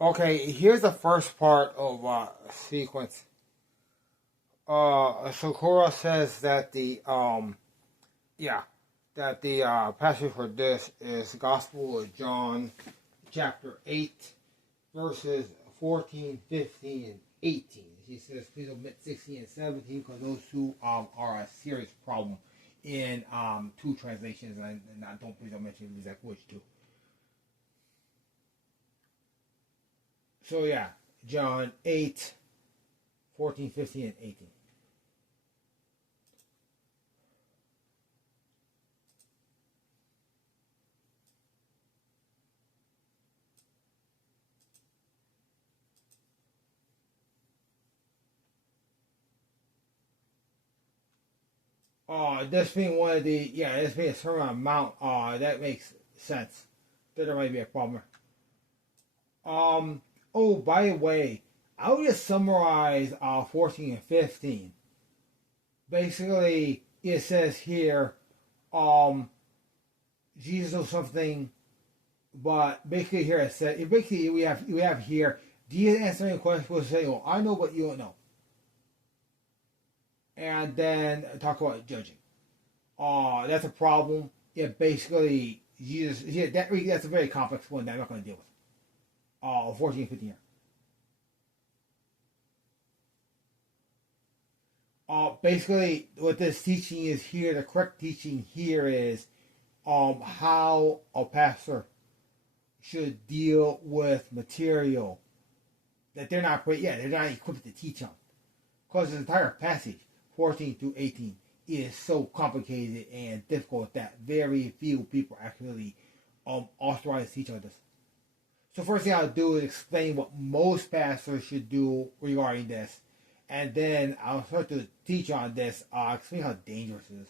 Okay, here's the first part of sequence. Sakura says that yeah, the passage for this is Gospel of John, chapter 8, verses 14, 15, and 18. She says, please omit 16 and 17 because those two are a serious problem in two translations, and I don't please don't mention the exact which two. So yeah, John 8, 14, 15, and 18. This being one of this being a certain amount, that makes sense. There might be a problem. Oh, by the way, I'll just summarize 14 and 15. Basically, it says here, Jesus knows something, but basically here it says, basically we have here, Jesus answering a question will say, "Oh, I know, but you don't know," and then talk about judging. That's a problem. Yeah, basically, Jesus. Yeah, that's a very complex one that I'm not going to deal with. 14 and 15 here. Basically, what this teaching is here, the correct teaching here is how a pastor should deal with material that they're not equipped to teach on. Because the entire passage, 14 through 18, is so complicated and difficult that very few people actually authorized to teach on this. So first thing I'll do is explain what most pastors should do regarding this, and then I'll start to teach on this, explain how dangerous it is.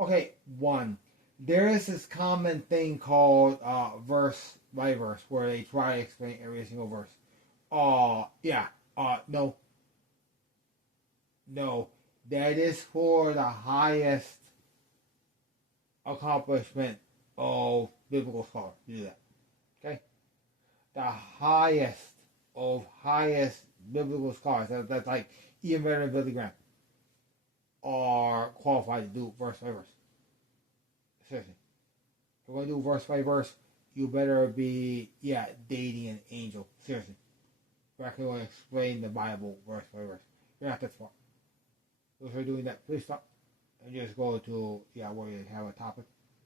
Okay, 1. There is this common thing called verse by verse, where they try to explain every single verse. No, that is for the highest accomplishment of biblical scholars to do that. Okay? The highest of highest biblical scholars, that's like even better than Billy Graham, are qualified to do verse by verse. Seriously. If you're going to do verse by verse, you better be, dating an angel. Seriously. We're actually going to explain the Bible verse by verse. You're not that smart. If you're doing that, please stop and just go to where you have a topic.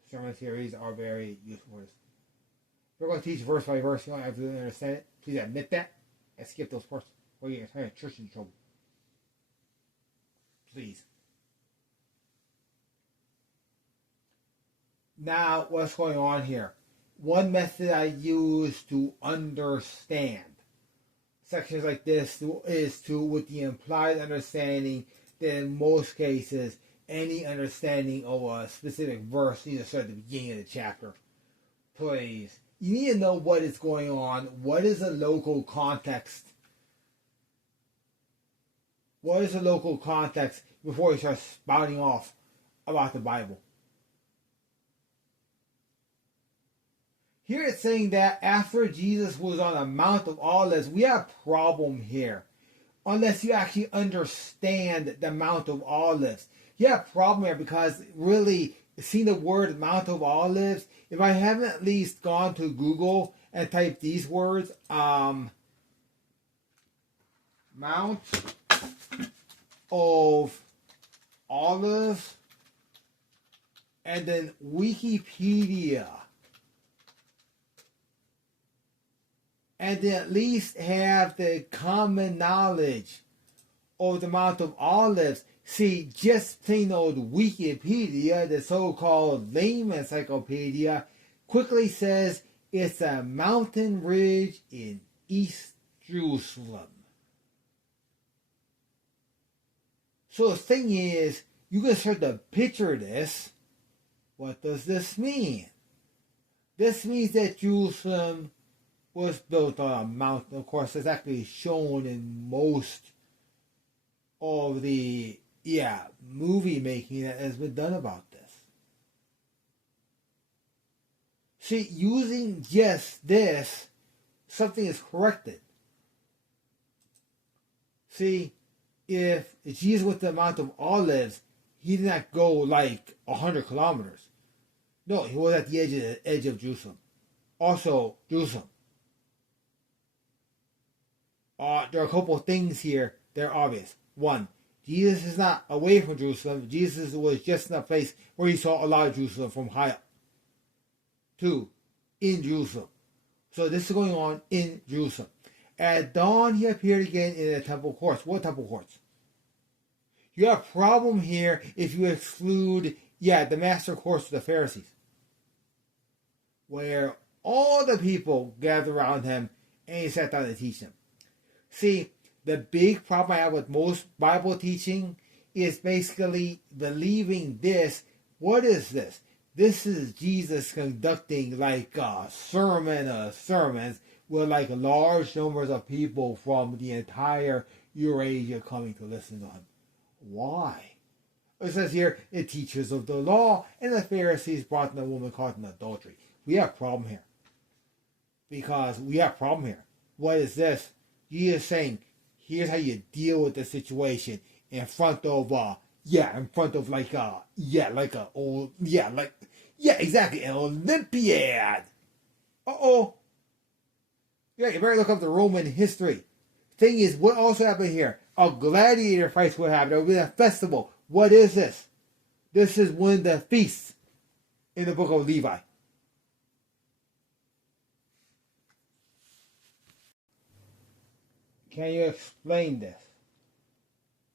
Sermon series are very useful for this. If you're going to teach verse by verse, you don't have to understand it. Please admit that and skip those parts where you're turning church into trouble. Please. Now, what's going on here? One method I use to understand sections like this is to, with the implied understanding that in most cases, any understanding of a specific verse needs to start at the beginning of the chapter. Please. You need to know what is going on. What is the local context? What is the local context before you start spouting off about the Bible? Here it's saying that after Jesus was on the Mount of Olives, we have a problem here. Unless you actually understand the Mount of Olives. You have a problem here because really, seeing the word Mount of Olives, if I haven't at least gone to Google and typed these words, Mount of Olives, and then Wikipedia, and then at least have the common knowledge of the Mount of Olives. See, just plain old Wikipedia, the so-called lame encyclopedia, quickly says it's a mountain ridge in East Jerusalem. So the thing is, you can start to picture this. What does this mean? This means that Jerusalem was built on a mountain. Of course, it's actually shown in most of the movie making that has been done about this. See, using just this, something is corrected. See, if Jesus went to the Mount of Olives, he did not go like 100 kilometers. No, he was at the edge of Jerusalem. Also, Jerusalem. There are a couple of things here that are obvious. One, Jesus is not away from Jerusalem. Jesus was just in a place where he saw a lot of Jerusalem from high up. Two, in Jerusalem. So this is going on in Jerusalem. At dawn, he appeared again in the temple courts. What temple courts? You have a problem here if you exclude, the master courts of the Pharisees, where all the people gathered around him and he sat down to teach them. See, the big problem I have with most Bible teaching is basically believing this. What is this? This is Jesus conducting like a sermon of sermons with like large numbers of people from the entire Eurasia coming to listen to him. Why? It says here, the teachers of the law and the Pharisees brought in a woman caught in adultery. We have a problem here. Because we have a problem here. What is this? Jesus saying, here's how you deal with the situation in front of exactly, an Olympiad. Uh-oh. Yeah, you better look up the Roman history. Thing is, what also happened here? A gladiator fight would happen. There would be a festival. What is this? This is one of the feasts in the book of Levi. Can you explain this?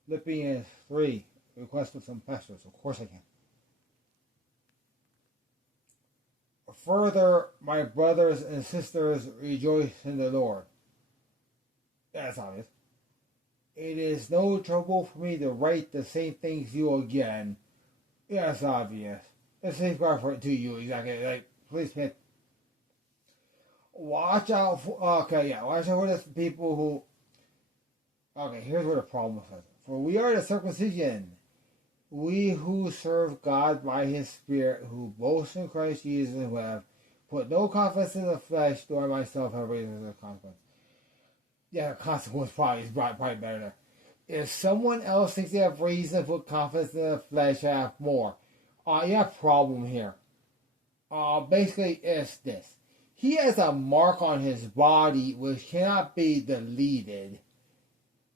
Philippians 3, request of some pastors. Of course I can. Further, my brothers and sisters, rejoice in the Lord. That's obvious. It is no trouble for me to write the same things to you again. That's obvious. The same for to you, exactly. Like, please pay. Watch out for, watch out for the people who, here's where the problem is. For we are the circumcision, we who serve God by his Spirit, who boast in Christ Jesus, and who have put no confidence in the flesh, though I myself have raised the consequence. Yeah, consequence probably is probably better there. If someone else thinks they have reason to put confidence in the flesh, I have more. You have a problem here. Basically, it's this. He has a mark on his body which cannot be deleted.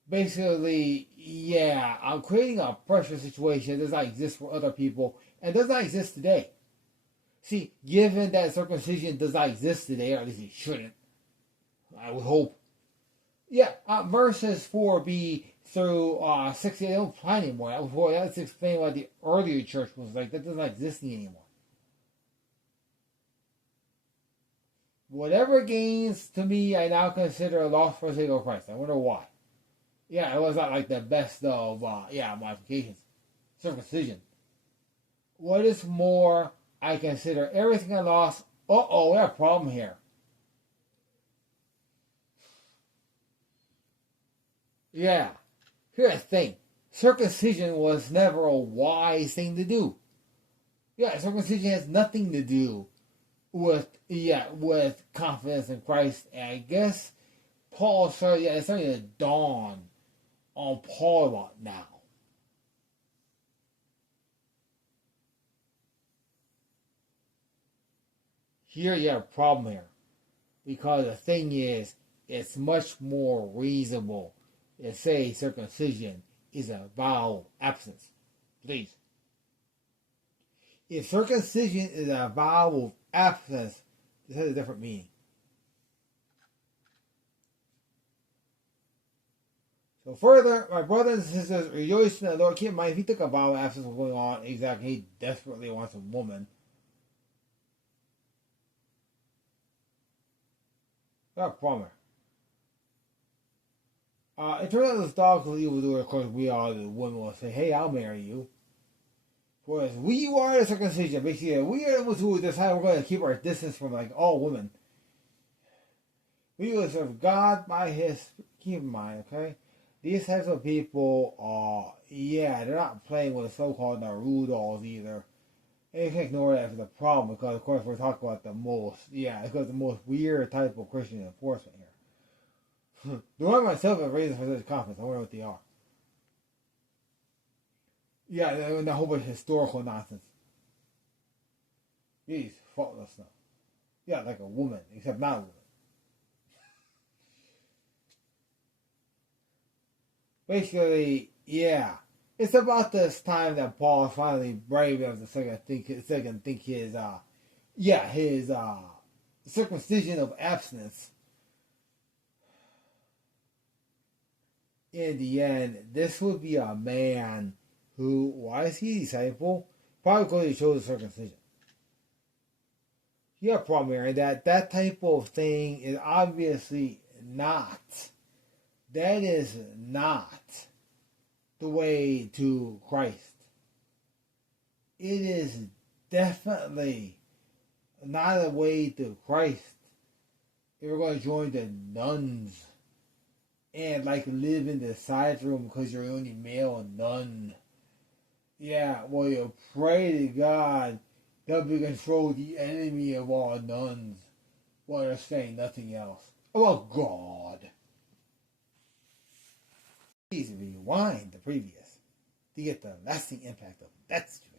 Basically, I'm creating a pressure situation that does not exist for other people and does not exist today. See, given that circumcision does not exist today, or at least it shouldn't, I would hope. Verses 4b through 6, they don't apply anymore. That's explaining what the earlier church was like. That does not exist anymore. Whatever gains to me, I now consider a loss for the sake of Christ. I wonder why. It was not like the best of, modifications. Circumcision. What is more, I consider everything I lost. We have a problem here. Here's the thing. Circumcision was never a wise thing to do. Circumcision has nothing to do with confidence in Christ. And I guess Paul started, it's starting to dawn on Paul a lot now. Here you have a problem here. Because the thing is, it's much more reasonable to say circumcision is a vow of absence. Please. If circumcision is a vow of absence, this has a different meaning. So further, my brothers and sisters, rejoice in the Lord. Keep in mind, if he took a vow of absence was going on, exactly, he desperately wants a woman. Not a problem. It turns out this dog is evildoer. Of course, we are the women will say, hey, I'll marry you. Whereas we are the circumcision. Basically, we are the ones who decide we're going to keep our distance from like all women. We will serve God by his, keep in mind, okay? These types of people, they're not playing with so-called Naru dolls either. And you can ignore that for the problem because, of course, we're talking about the most weird type of Christian enforcement here. The one myself have reasons for such confidence. I wonder what they are. Yeah, and a whole bunch of historical nonsense. He's faultless now. Yeah, like a woman, except not a woman. Basically, yeah. It's about this time that Paul is finally brave enough to second think his circumcision of abstinence. In the end, this would be a man who, why is he a disciple? Probably because he chose circumcision. You have a problem here, that type of thing is obviously not. That is not the way to Christ. It is definitely not a way to Christ. If you're going to join the nuns and like live in the side room because you're only male nun. Yeah, well, you pray to God that we control the enemy of all nuns while they're saying nothing else. Oh, God. Please rewind the previous to get the lasting impact of that situation.